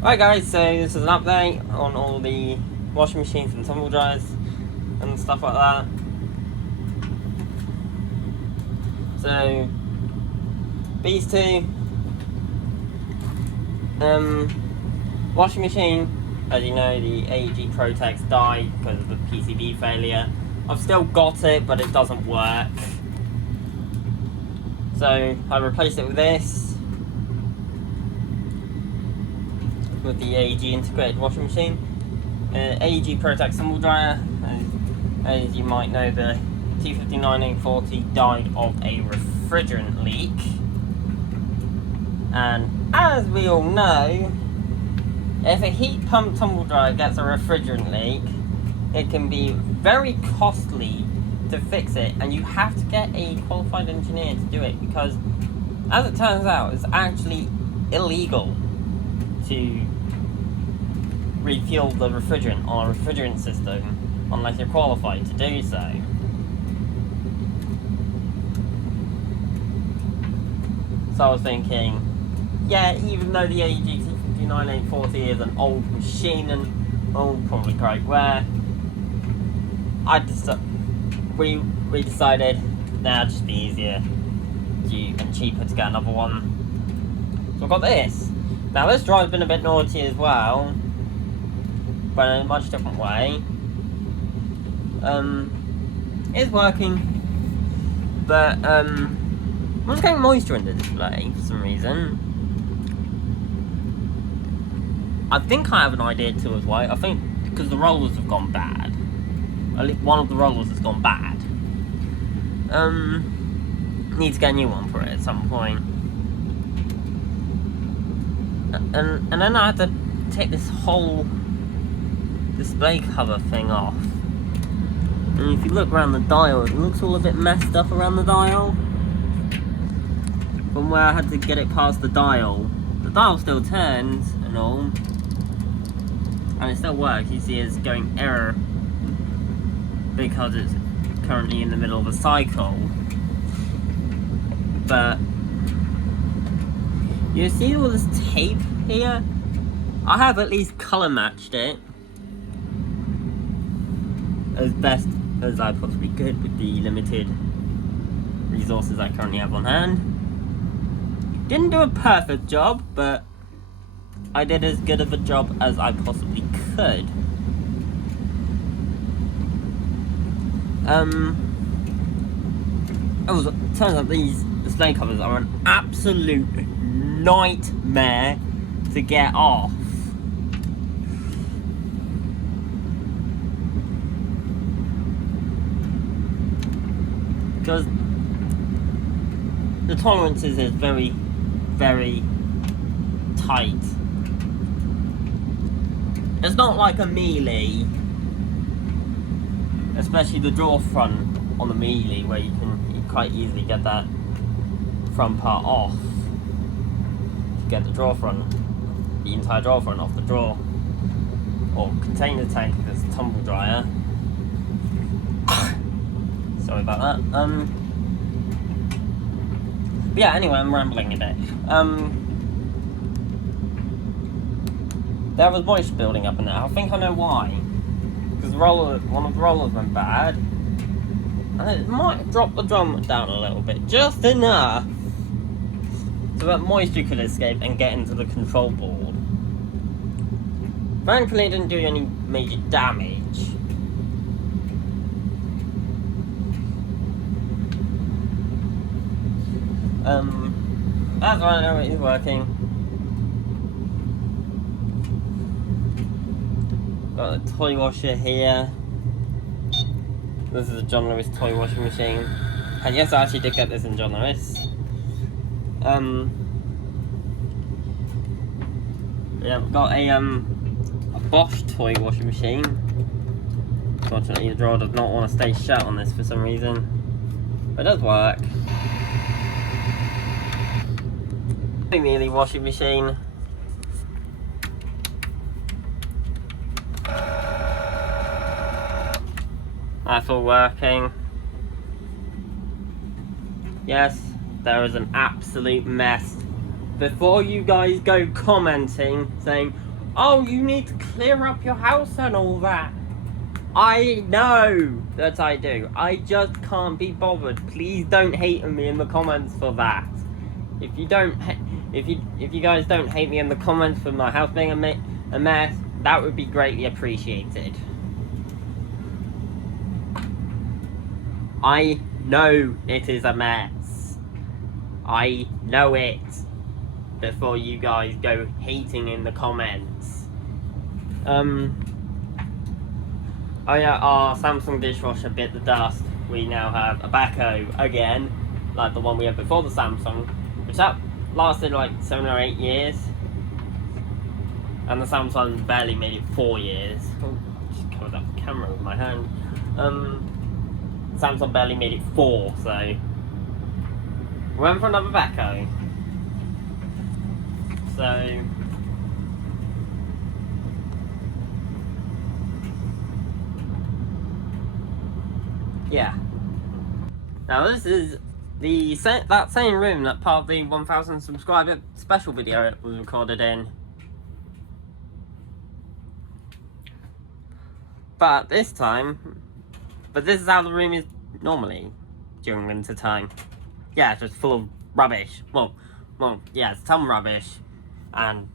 Alright guys, so this is an update on all the washing machines and tumble dryers and stuff like that. So these two washing machine, as you know, the AEG Protex died because of the PCB failure. I've still got it, but it doesn't work. So I replaced it with this, with the AEG integrated washing machine. AEG Protex tumble dryer. As you might know, the T59A40 died of a refrigerant leak. And as we all know, if a heat pump tumble dryer gets a refrigerant leak, it can be very costly to fix it, and you have to get a qualified engineer to do it, because as it turns out, it's actually illegal to refuel the refrigerant on a refrigerant system unless you're qualified to do so. So I was thinking, yeah, even though the AEG T59A40 is an old machine and probably quite rare, we decided, nah, it'd just be easier and cheaper to get another one. So I got this. Now this dryer's been a bit naughty as well, but in a much different way. It's working, but I was getting moisture in the display for some reason. I think I have an idea too as well. I think because the rollers have gone bad. At least one of the rollers has gone bad. Need to get a new one for it at some point. And then I had to take this whole display cover thing off. And if you look around the dial, it looks all a bit messed up around the dial. From where I had to get it past the dial. The dial still turns and all. And it still works. You see it's going error because it's currently in the middle of a cycle. But you see all this tape here? I have at least colour matched it as best as I possibly could with the limited resources I currently have on hand. Didn't do a perfect job, but I did as good of a job as I possibly could. It turns out these display covers are an absolute nightmare to get off. Because the tolerances is very, very tight. It's not like a melee, especially the drawer front on the melee, where you can quite easily get that front part off. To get the drawer front, the entire drawer front off the drawer or container tank if it's a tumble dryer. Sorry about that. But yeah, anyway, I'm rambling a bit. There was moisture building up in there. I think I know why. Because one of the rollers went bad. And it might have dropped the drum down a little bit. Just enough so that moisture could escape and get into the control board. Thankfully it didn't do any major damage. That's right, I know it is working. Got the toy washer here. This is a John Lewis toy washing machine. And yes, I actually did get this in John Lewis. Yeah, we've got a Bosch toy washing machine. Unfortunately, the drawer does not want to stay shut on this for some reason. But it does work. Mealy washing machine. That's all working. Yes, there is an absolute mess. Before you guys go commenting saying, Oh, you need to clear up your house and all that. I know that I do. I just can't be bothered. Please don't hate on me in the comments for that. If you guys don't hate me in the comments for my house being a mess, that would be greatly appreciated. I know it is a mess. I know it. Before you guys go hating in the comments. Oh yeah, our Samsung dishwasher bit the dust. We now have a backhoe again, like the one we had before the Samsung, which that lasted like 7 or 8 years. And the Samsung barely made it 4 years. Oh, just covered up the camera with my hand. Samsung barely made it 4, so we went for another backhoe. So yeah. Now this is that same room that part of the 1000 subscriber special video was recorded in. But this is how the room is normally during winter time. Yeah, it's just full of rubbish. Well, yeah, it's some rubbish, and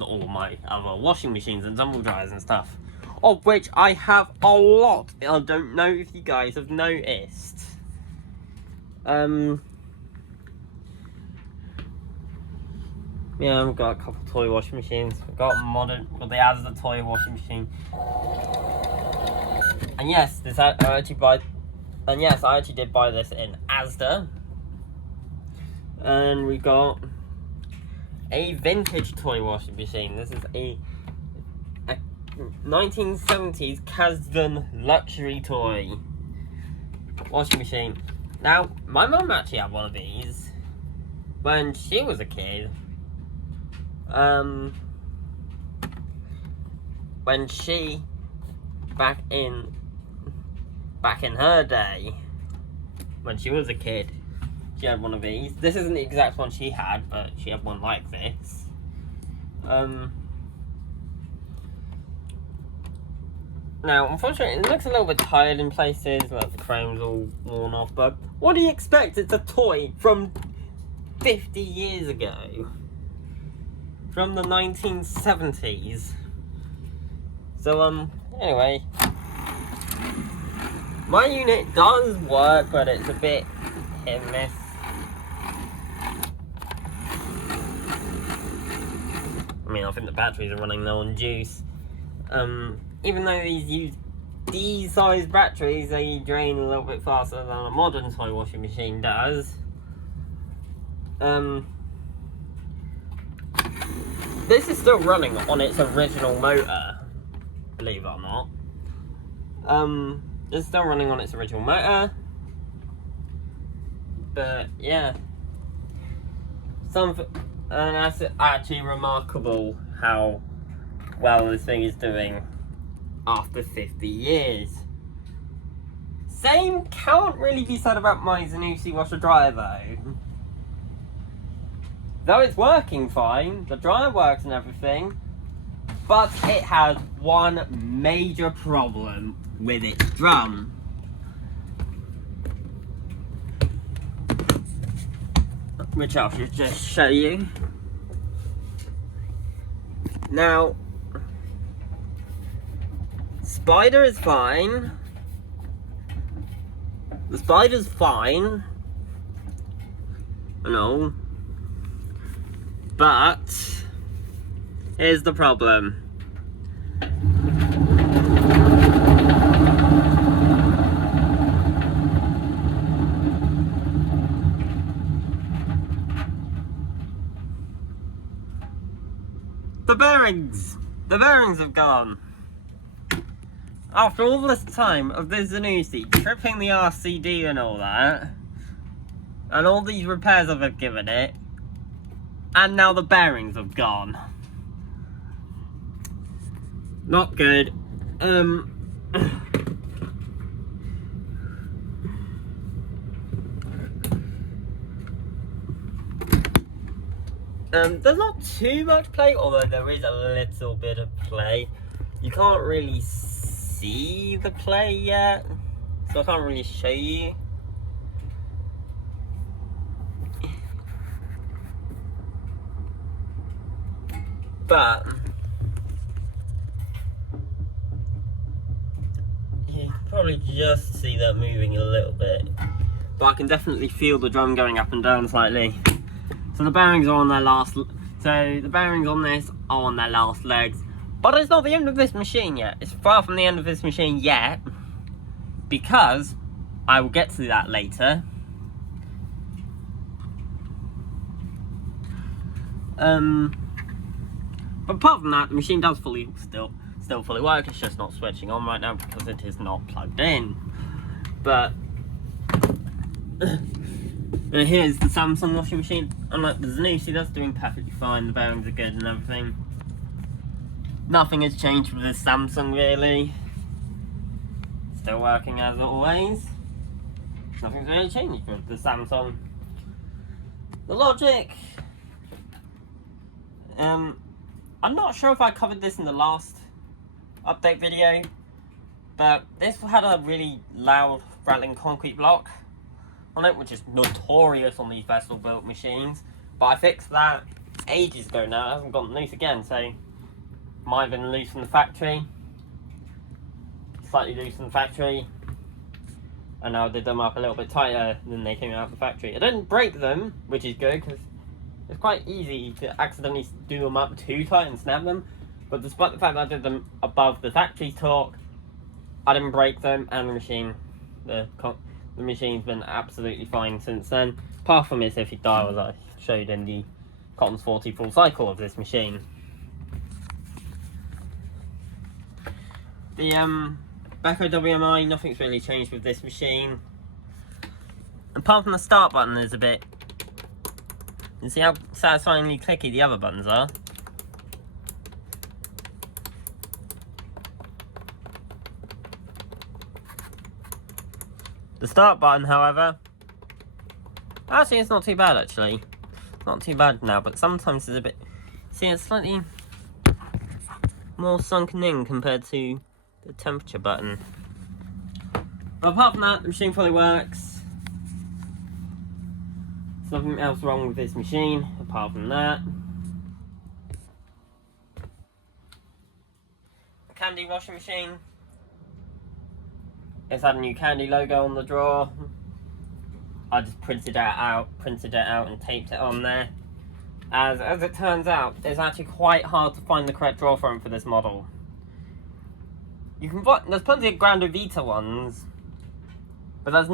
all of my other washing machines and tumble dryers and stuff, of which I have a lot. I don't know if you guys have noticed. Yeah, I've got a couple of toy washing machines. I've got the Asda toy washing machine. And yes, I actually did buy this in Asda. And we got a vintage toy washing machine. This is a 1970s Kasdan luxury toy washing machine. Now, my mum actually had one of these when she was a kid. When she back in her day, when she was a kid, she had one of these. This isn't the exact one she had, but she had one like this. Now, unfortunately, it looks a little bit tired in places, like the chrome's all worn off, but what do you expect? It's a toy from 50 years ago. From the 1970s. So, anyway. My unit does work, but it's a bit hit and miss. I mean, I think the batteries are running low on juice. Even though these size batteries, they drain a little bit faster than a modern toy washing machine does. This is still running on its original motor, believe it or not. It's still running on its original motor. But yeah, and that's actually remarkable how well this thing is doing after 50 years. Same can't really be said about my Zanussi washer dryer though. Though it's working fine, the dryer works and everything, but it has one major problem with its drum. Which I should just show you. Now, Spider is fine. The Spider's fine. I know. But here's the problem. The bearings have gone. After all this time of the Zanussi tripping the RCD and all that, and all these repairs I've given it, and now the bearings have gone. Not good. There's not too much play, although there is a little bit of play. You can't really see the play yet, so I can't really show you. But you can probably just see that moving a little bit. But I can definitely feel the drum going up and down slightly. So the bearings are on their last. So the bearings on this are on their last legs. But it's not the end of this machine yet. It's far from the end of this machine yet, because I will get to that later. But apart from that, the machine does still fully work. It's just not switching on right now because it is not plugged in. But here's the Samsung washing machine. Unlike the Zanussi, that's doing perfectly fine. The bearings are good and everything. Nothing has changed with this Samsung really. Still working as always. Nothing's really changed with the Samsung. The Logic. I'm not sure if I covered this in the last update video, but this had a really loud rattling concrete block on it, which is notorious on these vessel built machines. But I fixed that ages ago now. It hasn't gone loose again, so might have been loose from the factory, slightly loose from the factory, and now I did them up a little bit tighter than they came out of the factory. I didn't break them, which is good because it's quite easy to accidentally do them up too tight and snap them. But despite the fact that I did them above the factory torque, I didn't break them, and the machine's been absolutely fine since then. Apart from its iffy dials I showed in the Cotton's 40 full cycle of this machine. The Beko WMI, nothing's really changed with this machine. Apart from the start button is a bit. You see how satisfyingly clicky the other buttons are? The start button, however, actually it's not too bad actually. It's not too bad now, but sometimes it's a bit, see, it's slightly more sunken in compared to the temperature button. But apart from that, the machine fully works. There's nothing else wrong with this machine apart from that. The Candy washing machine. It's had a new Candy logo on the drawer. I just printed it out and taped it on there. As it turns out, it's actually quite hard to find the correct drawer front for this model. There's plenty of Grande Vita ones, but there's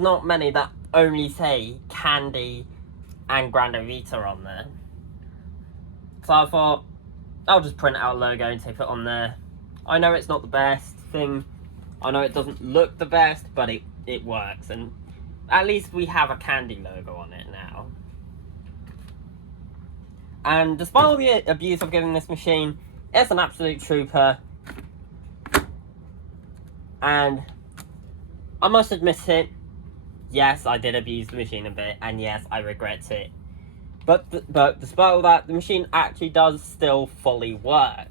not many that only say Candy and Grande Vita on there. So I thought I'll just print out a logo and tape it on there. I know it's not the best thing. I know it doesn't look the best, but it works, and at least we have a Candy logo on it now. And despite all the abuse I've given this machine, it's an absolute trooper. And I must admit it, yes, I did abuse the machine a bit, and yes, I regret it. But despite all that, the machine actually does still fully work.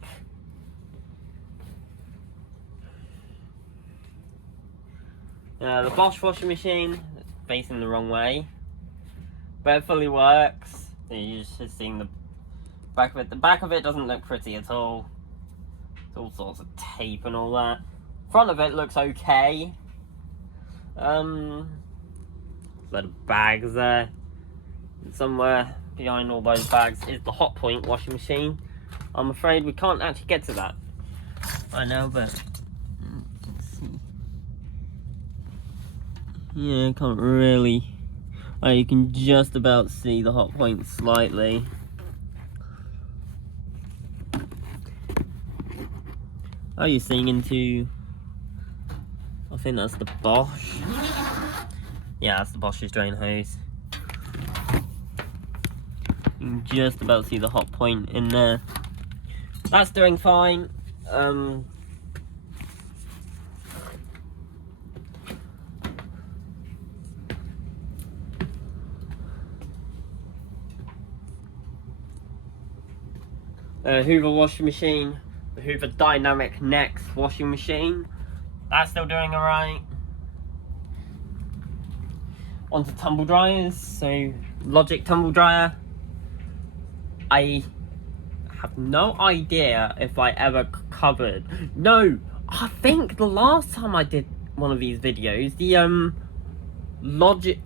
The Bosch washing machine, it's facing the wrong way, but it fully works. You're just seeing the back of it. The back of it doesn't look pretty at all. It's all sorts of tape and all that. Front of it looks okay. A lot of bags there. And somewhere behind all those bags is the Hot Point washing machine. I'm afraid we can't actually get to that right now, but let's see. Yeah, can't really. Oh, you can just about see the Hot Point slightly. Oh, you're seeing into, I think that's the Bosch. Yeah, that's the Bosch's drain hose. You can just about see the Hot Point in there. That's doing fine. The Hoover washing machine, the Hoover Dynamic Next washing machine, that's still doing alright. Onto tumble dryers. So Logic tumble dryer, I have no idea if I ever covered. No, I think the last time I did one of these videos, the Logic,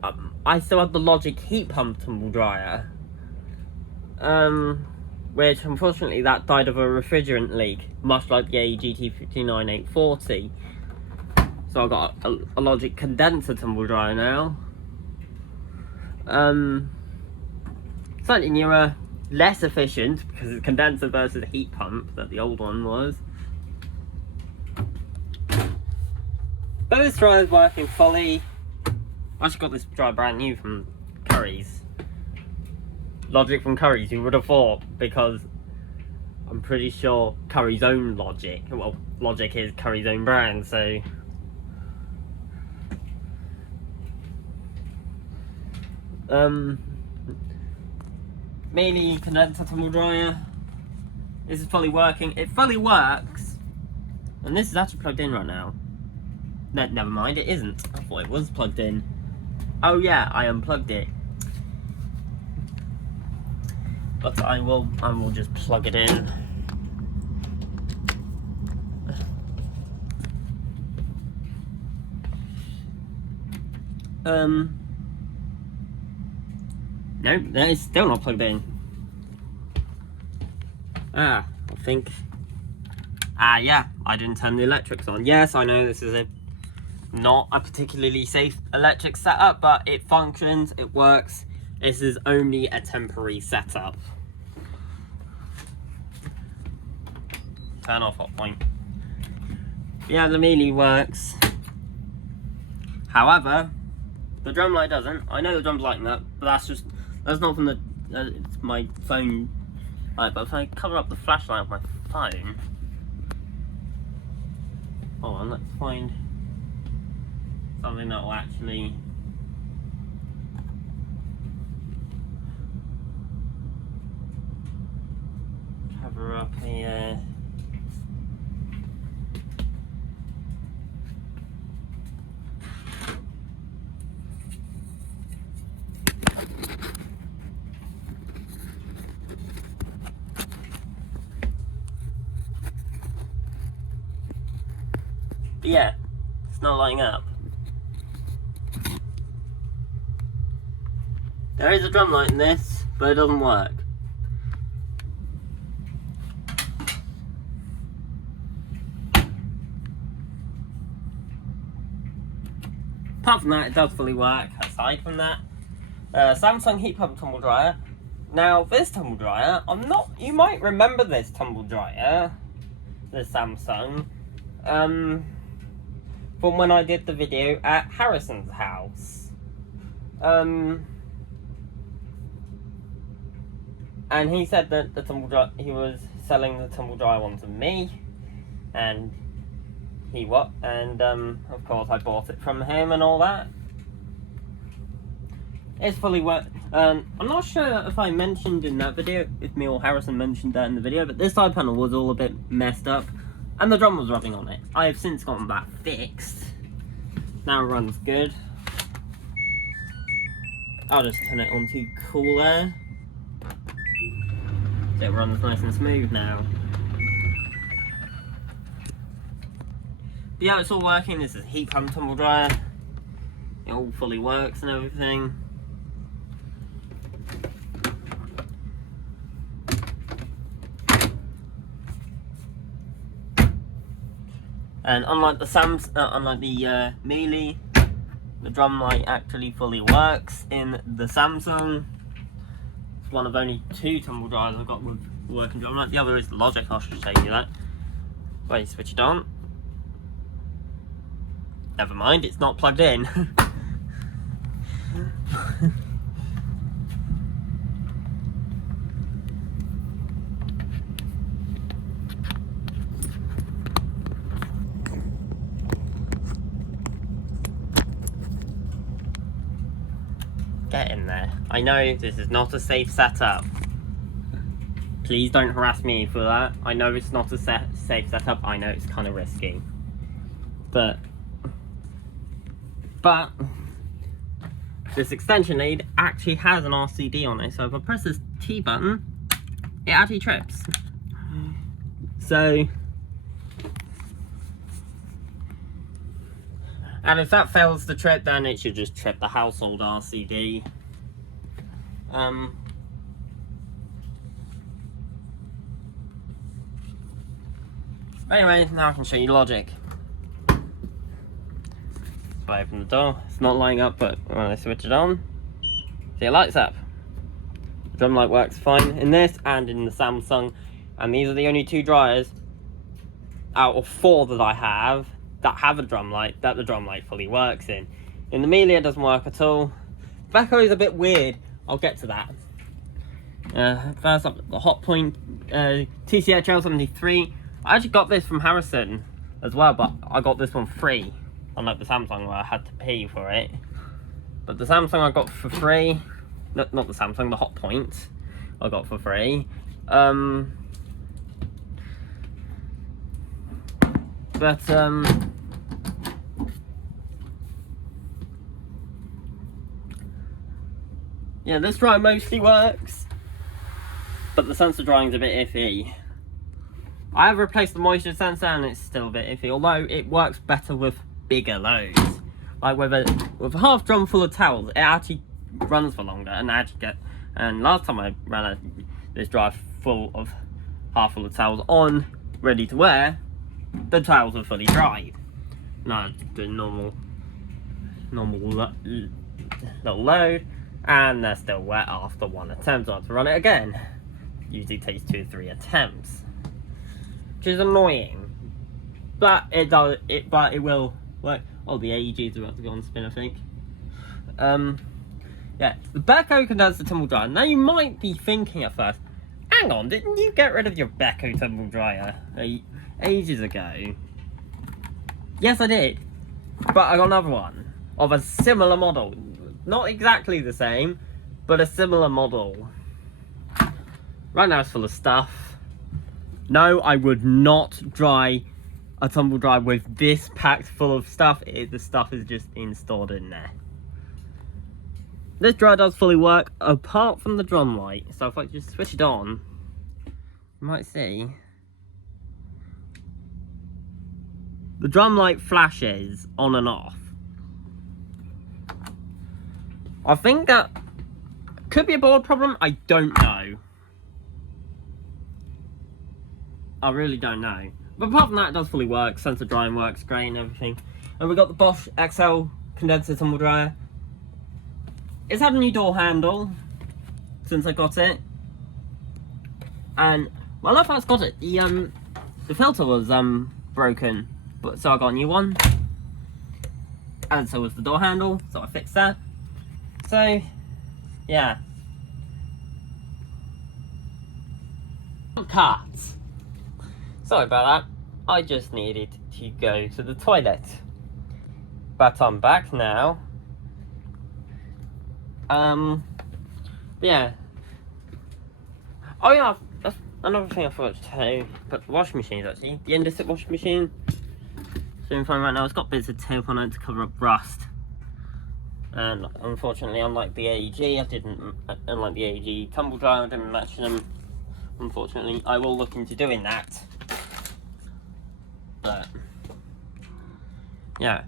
I still have the Logic heat pump tumble dryer, which unfortunately that died of a refrigerant leak, much like the AEG T59840. So I've got a Logic condenser tumble dryer now. Slightly newer, less efficient because it's condenser versus heat pump that the old one was. But this dryer is working fully. I just got this dryer brand new from Curry's. Logic from Curry's, you would have thought, because I'm pretty sure Curry's own Logic. Well, Logic is Curry's own brand, so. Mainly condenser tumble dryer. This is fully working. It fully works. And this is actually plugged in right now. No, never mind, it isn't. I thought it was plugged in. Oh yeah, I unplugged it. But I will just plug it in. No, that is still not plugged in. I think. Yeah, I didn't turn the electrics on. Yes, I know this is not a particularly safe electric setup, but it functions, it works. This is only a temporary setup. Turn off hot point. Yeah, the melee works. However, the drum light doesn't. I know the drum's lighting up, but that's not from the, it's my phone light. But if I cover up the flashlight of my phone, hold on, let's find something that will actually cover up a but yeah, it's not lighting up. There is a drum light in this, but it doesn't work. Apart from that, it does fully work. Aside from that, Samsung heat pump tumble dryer. Now, this tumble dryer, you might remember this tumble dryer, the Samsung, from when I did the video at Harrison's house. And he said that he was selling the tumble dryer one to me, and of course I bought it from him and all that. It's fully worked. I'm not sure if I mentioned in that video, if me or Harrison mentioned that in the video, but this side panel was all a bit messed up, and the drum was rubbing on it. I have since gotten that fixed. Now it runs good. I'll just turn it on to cool air. So it runs nice and smooth now. But yeah, it's all working. This is a heat pump tumble dryer. It all fully works and everything. And unlike the Melee, the drum light actually fully works in the Samsung. It's one of only 2 tumble dryers I've got with working drum light. The other is the Logic. I should show you that. Wait, switch it on. Never mind, it's not plugged in. Get in there. I know this is not a safe setup. Please don't harass me for that. I know it's not a safe setup. I know it's kind of risky. But this extension lead actually has an RCD on it. So if I press this T button, it actually trips. So, and if that fails to trip, then it should just trip the household RCD. Anyway, now I can show you logic. So I open the door, it's not lighting up, but when I switch it on, see, it lights up. The drum light works fine in this and in the Samsung, and these are the only 2 dryers out of 4 that I have that have a drum light that the drum light fully works in. In the Melia, it doesn't work at all. Beko is a bit weird, I'll get to that. First up, the Hotpoint TCHL73. I actually got this from Harrison as well, but I got this one free, unlike the Samsung where I had to pay for it. But the Samsung I got for free, not the Samsung, the Hotpoint I got for free. Yeah, this dryer mostly works, but the sensor drying's a bit iffy. I have replaced the moisture sensor and it's still a bit iffy, although it works better with bigger loads. Like with a half drum full of towels, it actually runs for longer, and and last time I ran this dryer half full of towels on, ready to wear, the towels were fully dried. No, the normal little load, and they're still wet after 1 attempt. So I have to run it again. Usually takes 2 to 3 attempts, which is annoying, but it will work. Oh, the AEG is about to go on spin, I think. Yeah, the Beko condenser tumble dryer. Now you might be thinking at first, hang on, didn't you get rid of your Beko tumble dryer ages ago? Yes, I did, but I got another one of a similar model. Not exactly the same, but a similar model. Right now it's full of stuff. No, I would not dry a tumble dryer with this packed full of stuff. The stuff is just installed in there. This dryer does fully work apart from the drum light. So if I just switch it on, you might see the drum light flashes on and off. I think that could be a board problem. I don't know. I really don't know. But apart from that, it does fully work. Sensor drying works great and everything. And we've got the Bosch XL condenser tumble dryer. It's had a new door handle since I got it. And well, I first got it, the filter was broken, but so I got a new one. And so was the door handle, so I fixed that. So yeah. Cards. Sorry about that. I just needed to go to the toilet. But I'm back now. Yeah. Oh yeah, that's another thing I forgot to tell you. But the washing machines actually. The Indesit washing machine. Doing fine right now. It's got bits of tape on it to cover up rust. And unfortunately, unlike the unlike the AEG tumble dryer, I didn't match them. Unfortunately, I will look into doing that. But yeah,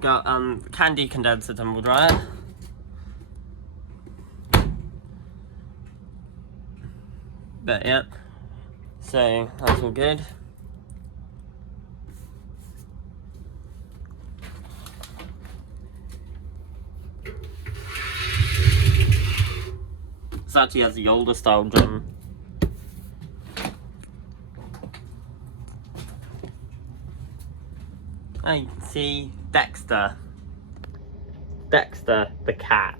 got candy condenser tumble dryer. But yeah, so that's all good. This actually has the older style drum. And you can see Dexter the cat.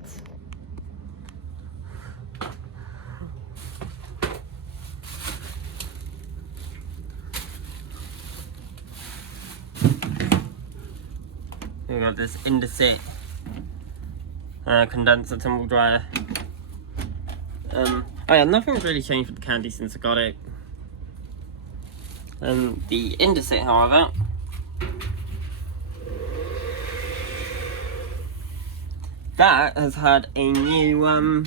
We got this Indesit condenser tumble dryer. Oh yeah, nothing's really changed with the candy since I got it. The Indesit, however, that has had a new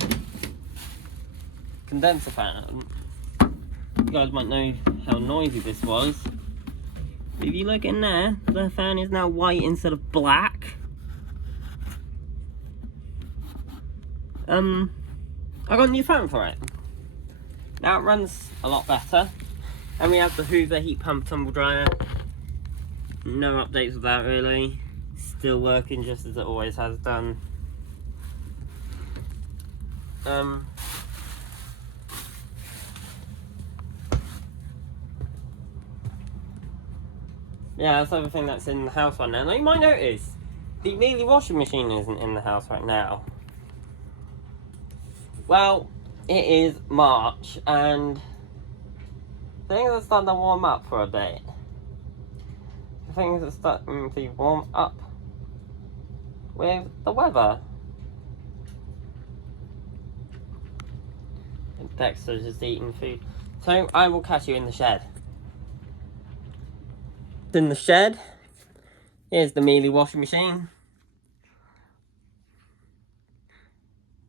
condenser fan. You guys might know how noisy this was. If you look in there, the fan is now white instead of black. I got a new fan for it. Now it runs a lot better. And we have the Hoover heat pump tumble dryer. No updates with that really. Still working just as it always has done. Yeah, that's everything that's in the house right now. Now you might notice, the Mealy washing machine isn't in the house right now. Well, it is March and things are starting to warm up for a bit. Things are starting to warm up with the weather. And Dexter's just eating food. So I will catch you in the shed. In the shed, here's the Mealy washing machine.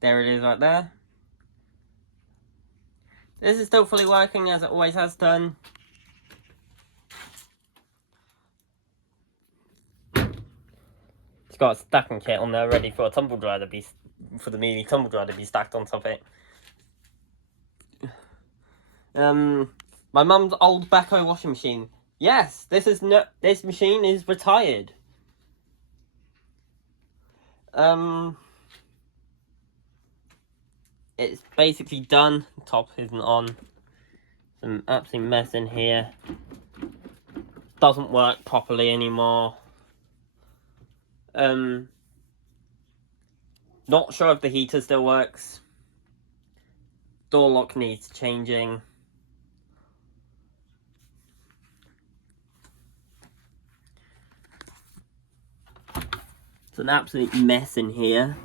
There it is right there. This is still fully working as it always has done. It's got a stacking kit on there ready for a tumble dryer to be, for the Mealy tumble dryer to be stacked on top of it. My mum's old Becco washing machine. Yes, this machine is retired. It's basically done. The top isn't on. Some absolute mess in here. Doesn't work properly anymore. Not sure if the heater still works. Door lock needs changing. It's an absolute mess in here.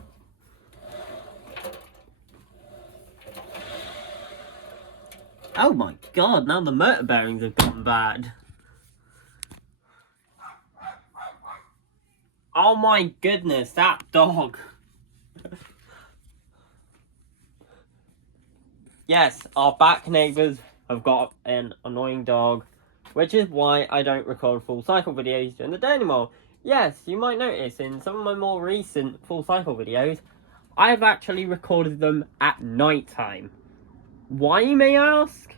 Oh my god, now the motor bearings have gone bad. Oh my goodness, that dog. Yes, our back neighbours have got an annoying dog, which is why I don't record full cycle videos during the day anymore. Yes, you might notice in some of my more recent full cycle videos, I've actually recorded them at night time. Why, you may ask?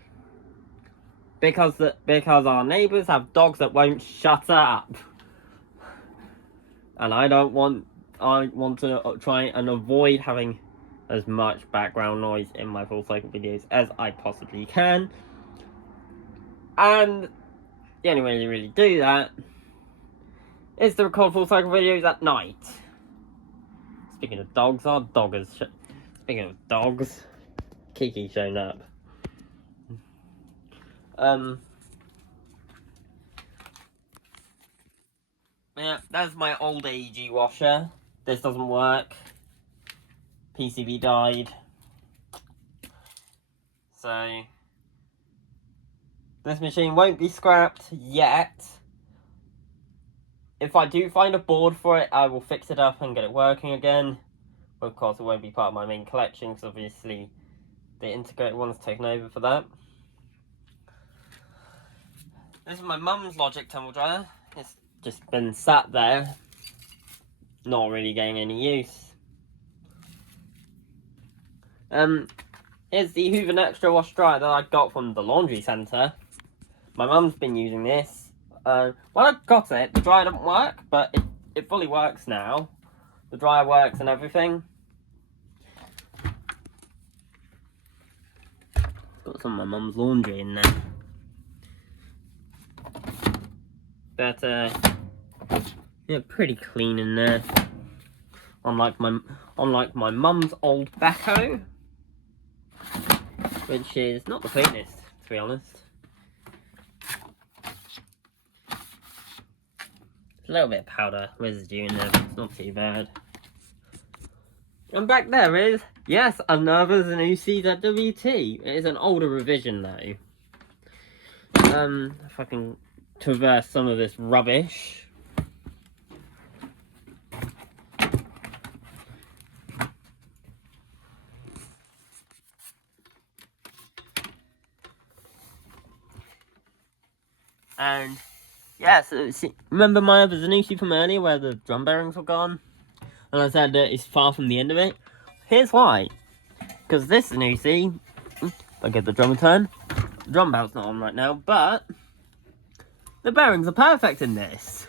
Because our neighbours have dogs that won't shut up. And I want to try and avoid having as much background noise in my full cycle videos as I possibly can. And the only way to really do that is to record full cycle videos at night. Speaking of dogs, our dog is... Speaking of dogs, Kiki's shown up. Yeah, that's my old AEG washer. This doesn't work. PCB died. So this machine won't be scrapped yet. If I do find a board for it, I will fix it up and get it working again. But of course, it won't be part of my main collection because obviously the integrated one's taken over for that. This is my mum's Logic tumble dryer. It's just been sat there, not really getting any use. Here's the Hoover Extra Wash Dryer that I got from the laundry centre. My mum's been using this. When I got it, the dryer didn't work, but it fully works now. The dryer works and everything. Got some of my mum's laundry in there. But, yeah, pretty clean in there. Unlike my mum's old Becco, which is not the cleanest, to be honest. A little bit of powder residue in there, but it's not too bad. And back there is, yes, another Zanussi ZWT. It is an older revision though. If I can traverse some of this rubbish. And yes, remember my other Zanussi from earlier where the drum bearings were gone? And I said that it's far from the end of it. Here's why. Because this Zanussi, I get the drum turn. The drum belt's not on right now, but the bearings are perfect in this.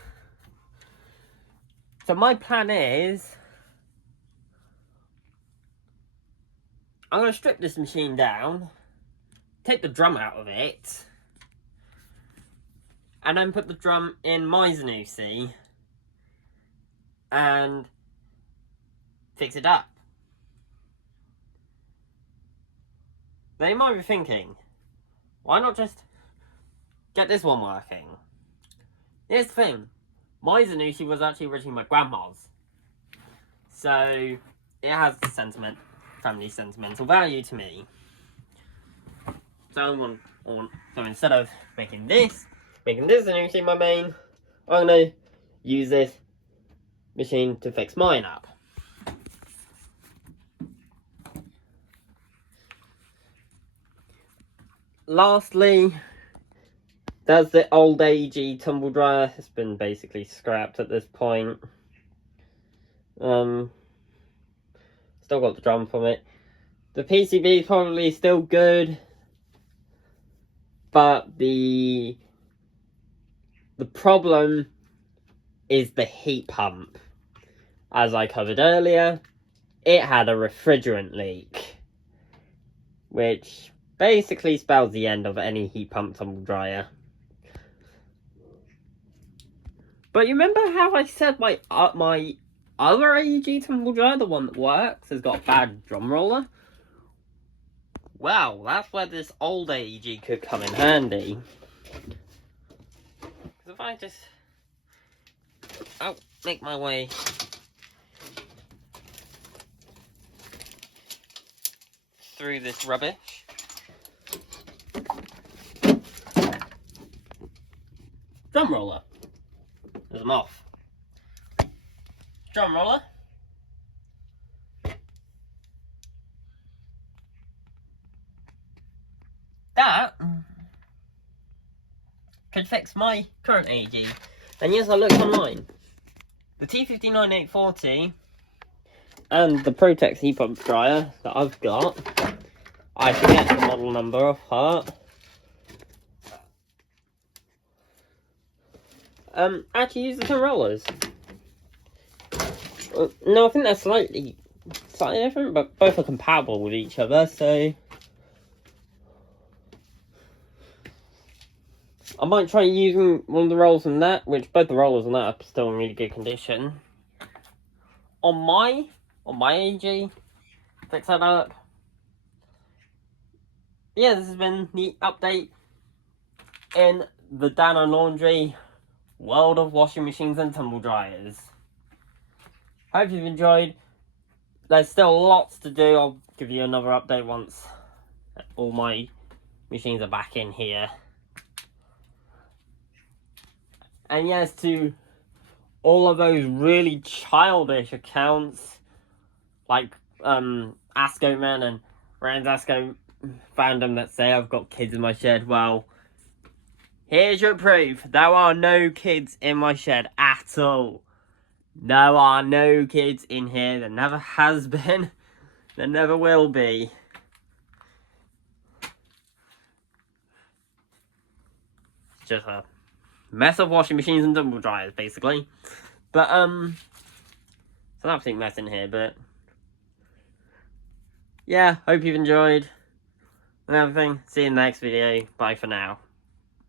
So my plan is, I'm going to strip this machine down, take the drum out of it, and then put the drum in my Zanussi and fix it up. Now you might be thinking, why not just get this one working? Here's the thing, my Zanussi was actually originally my grandma's. So it has family sentimental value to me. So instead of making this Zanussi my main, I'm going to use this machine to fix mine up. Lastly, there's the old AEG tumble dryer. It's been basically scrapped at this point. Still got the drum from it. The PCB is probably still good, but the problem is the heat pump. As I covered earlier, it had a refrigerant leak, which basically spells the end of any heat pump tumble dryer. But you remember how I said my other AEG tumble dryer, the one that works, has got a bad drum roller? Well, that's where this old AEG could come in handy. Because if I just make my way through this rubbish. Drum roller. There's them off. Drum roller. That could fix my current AEG. And yes, I looked online. The T59840 and the Protex heat pump dryer that I've got, I forget the model number off heart, actually use the same rollers. No, I think they're slightly different, but both are compatible with each other, so I might try using one of the rollers from that, which both the rollers on that are still in really good condition. On my AEG, fix that up. Yeah, this has been the update in the Dano Laundry world of washing machines and tumble dryers. Hope you've enjoyed. There's still lots to do. I'll give you another update once all my machines are back in here. And yes, to all of those really childish accounts like Asco Man and Rand's Asco fandom that say I've got kids in my shed, well, here's your proof. There are no kids in my shed at all. There are no kids in here. There never has been. There never will be. It's just a mess of washing machines and tumble dryers, basically. But, it's an absolute mess in here, but yeah, hope you've enjoyed and everything. See you in the next video. Bye for now.